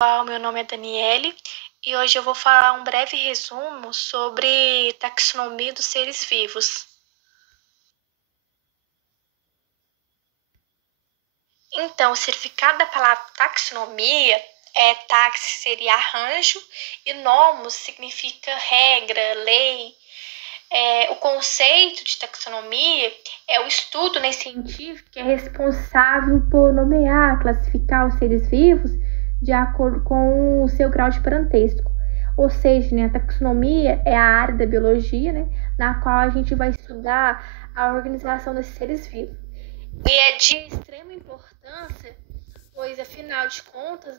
Olá, meu nome é Daniele e hoje eu vou falar um breve resumo sobre taxonomia dos seres vivos. Então, o significado da palavra taxonomia tax seria arranjo e nomos significa regra, lei. O conceito de taxonomia é o estudo científico que é responsável por nomear, classificar os seres vivos de acordo com o seu grau de parentesco. Ou seja, a taxonomia é a área da biologia, na qual a gente vai estudar a organização desses seres vivos. E é de extrema importância, pois, afinal de contas,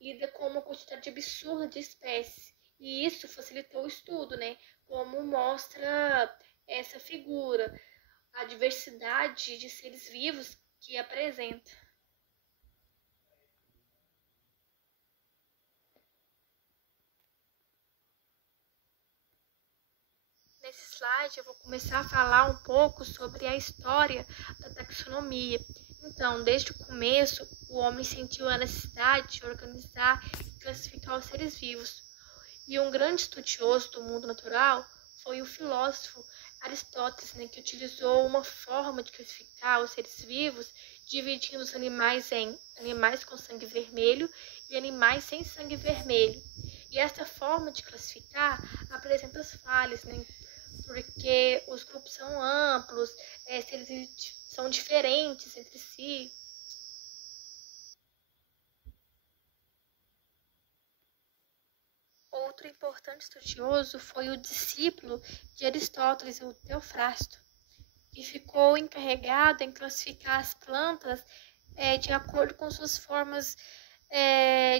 lida com uma quantidade absurda de espécies. E isso facilitou o estudo, como mostra essa figura, a diversidade de seres vivos que apresenta. Nesse slide eu vou começar a falar um pouco sobre a história da taxonomia. Então, desde o começo, o homem sentiu a necessidade de organizar e classificar os seres vivos. E um grande estudioso do mundo natural foi o filósofo Aristóteles, que utilizou uma forma de classificar os seres vivos, dividindo os animais em animais com sangue vermelho e animais sem sangue vermelho. E essa forma de classificar apresenta as falhas, porque os grupos são amplos, eles são diferentes entre si. Outro importante estudioso foi o discípulo de Aristóteles, o Teofrasto, que ficou encarregado em classificar as plantas de acordo com suas formas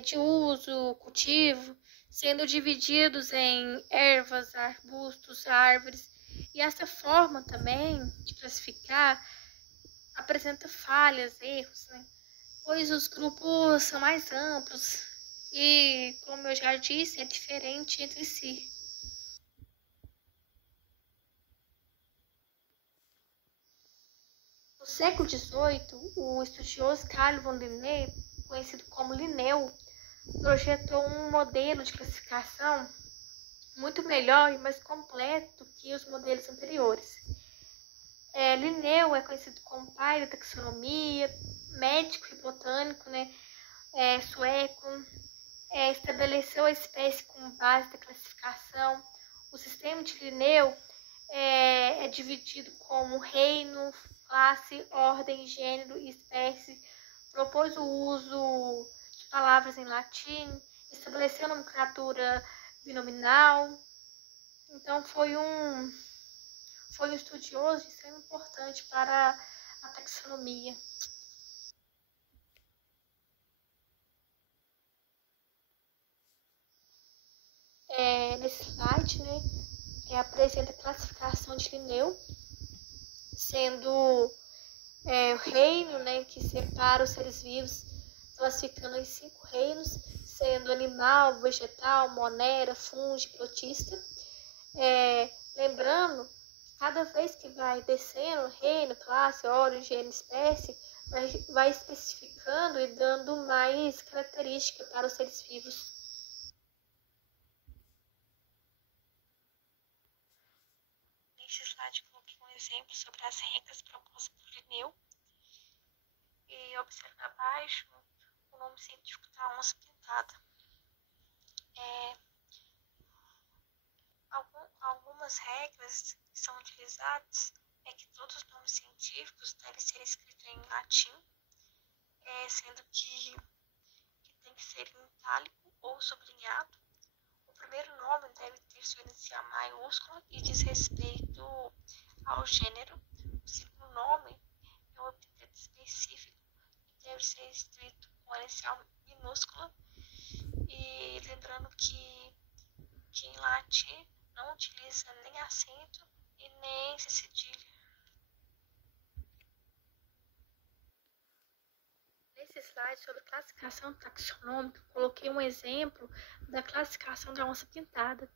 de uso, cultivo, sendo divididos em ervas, arbustos, árvores. E essa forma também de classificar apresenta falhas, erros, pois os grupos são mais amplos e, como eu já disse, é diferente entre si. No século XVIII, o estudioso Carl von Linné, conhecido como Linneu, projetou um modelo de classificação muito melhor e mais completo que os modelos anteriores. Linneu é conhecido como pai da taxonomia, médico e botânico, sueco, estabeleceu a espécie como base da classificação. O sistema de Linneu é dividido como reino, classe, ordem, gênero e espécie. Propôs o uso de palavras em latim, estabeleceu a nomenclatura binominal. Então foi um estudioso de extremo importante para a taxonomia. Nesse slide, apresenta a classificação de Linneu, sendo o reino, que separa os seres vivos, classificando em 5 reinos, sendo animal, vegetal, monera, fungo, protista. Lembrando, cada vez que vai descendo, reino, classe, ordem, gênero, espécie, vai especificando e dando mais característica para os seres vivos. Nesse slide, coloquei um exemplo sobre as regras propostas por Linneu. E observe abaixo o nome científico da onça pintada. Algumas regras que são utilizadas é que todos os nomes científicos devem ser escritos em latim, sendo que tem que ser em itálico ou sublinhado. O primeiro nome deve ter sua inicial maiúscula e diz respeito ao gênero. O segundo nome é um epíteto específico e deve ser escrito com a inicial minúscula. E lembrando que em latim não utiliza nem acento e nem cedilha. Nesse slide sobre classificação taxonômica, coloquei um exemplo da classificação da onça pintada.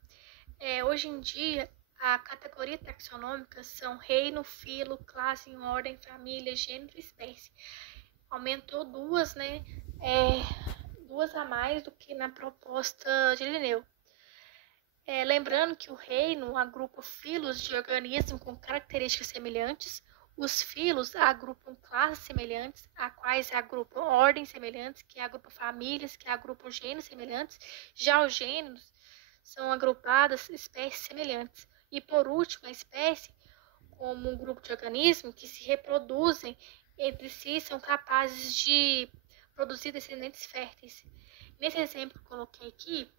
Hoje em dia, a categoria taxonômica são reino, filo, classe, ordem, família, gênero e espécie. Aumentou duas 2 a mais do que na proposta de Linneu. Lembrando que o reino agrupa filos de organismos com características semelhantes. Os filos agrupam classes semelhantes, a quais agrupam ordens semelhantes, que agrupam famílias, que agrupam gêneros semelhantes. Já os gêneros são agrupadas espécies semelhantes. E por último, a espécie, como um grupo de organismos que se reproduzem entre si, são capazes de produzir descendentes férteis. Nesse exemplo que eu coloquei aqui,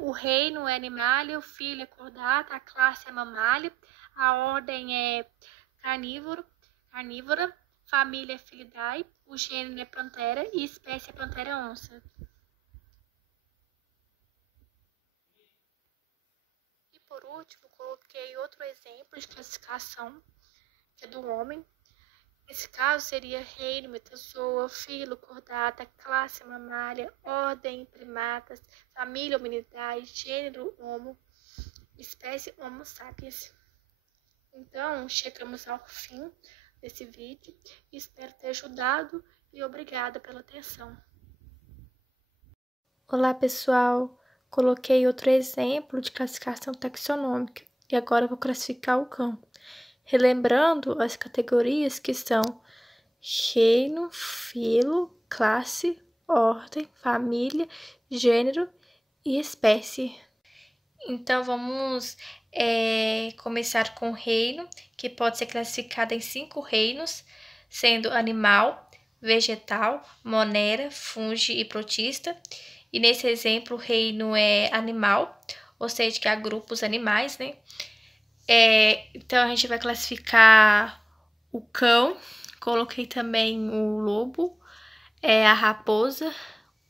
o reino é animalia, o filo é cordata, a classe é mamália, a ordem é carnívora, família é Felidae, o gênero é Panthera e espécie é Panthera onça. E por último, coloquei outro exemplo de classificação, que é do homem. Nesse caso, seria reino, metazoa, filo, cordata, classe mamália, ordem primatas, família Hominidae, gênero Homo, espécie Homo sapiens. Então, chegamos ao fim desse vídeo. Espero ter ajudado e obrigada pela atenção. Olá, pessoal! Coloquei outro exemplo de classificação taxonômica e agora vou classificar o cão. Relembrando as categorias que são reino, filo, classe, ordem, família, gênero e espécie. Então, vamos começar com o reino, que pode ser classificado em 5 reinos, sendo animal, vegetal, monera, fungi e protista. E nesse exemplo, o reino é animal, ou seja, que agrupa os animais, né? Então, a gente vai classificar o cão, coloquei também o lobo, a raposa,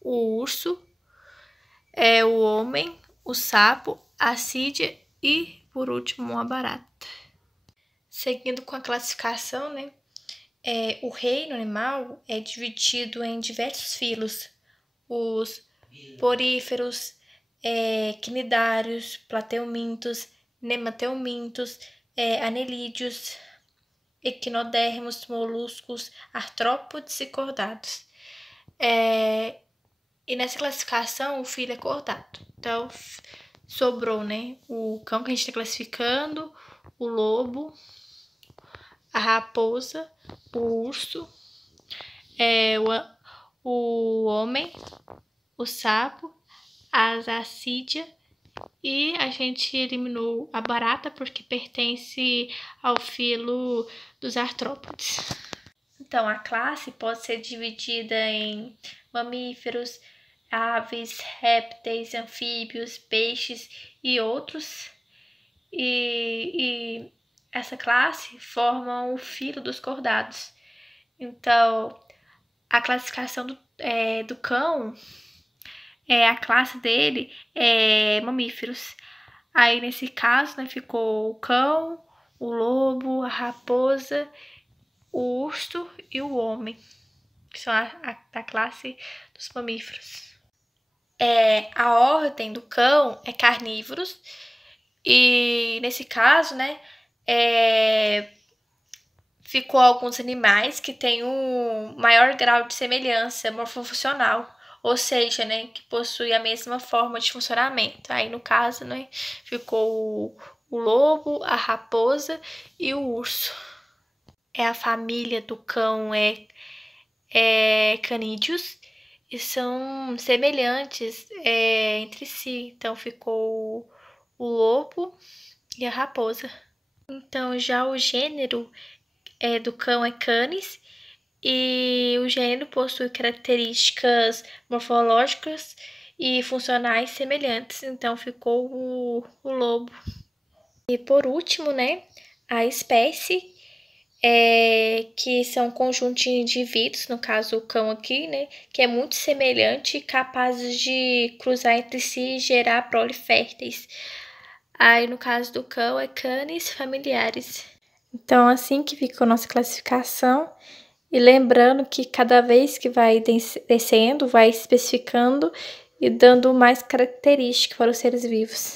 o urso, o homem, o sapo, a assídia e, por último, a barata. Seguindo com a classificação, né? O reino animal é dividido em diversos filos. Os poríferos, cnidários, plateumintos, nemateumintos, anelídeos, equinodermos, moluscos, artrópodes e cordados. E nessa classificação, o filo é cordado. Então, sobrou, né, o cão que a gente está classificando, o lobo, a raposa, o urso, o homem, o sapo, a assídia, e a gente eliminou a barata porque pertence ao filo dos artrópodes. Então, a classe pode ser dividida em mamíferos, aves, répteis, anfíbios, peixes e outros. E essa classe forma o filo dos cordados. Então, a classificação do cão, a classe dele é mamíferos. Aí, nesse caso, né, ficou o cão, o lobo, a raposa, o urso e o homem, que são a classe dos mamíferos. A ordem do cão é carnívoros, e nesse caso, né, ficou alguns animais que têm um maior grau de semelhança morfofuncional, ou seja, né, que possui a mesma forma de funcionamento. Aí, no caso, né, ficou o lobo, a raposa e o urso. A família do cão é canídeos e são semelhantes entre si. Então, ficou o lobo e a raposa. Então, já o gênero do cão é Canis, e o gênero possui características morfológicas e funcionais semelhantes. Então, ficou o lobo. E por último, né, a espécie, que são um conjunto de indivíduos, no caso o cão aqui, né, que é muito semelhante e capazes de cruzar entre si e gerar prole férteis. Aí, no caso do cão, é canis familiares. Então, assim que fica a nossa classificação. E lembrando que cada vez que vai descendo, vai especificando e dando mais características para os seres vivos.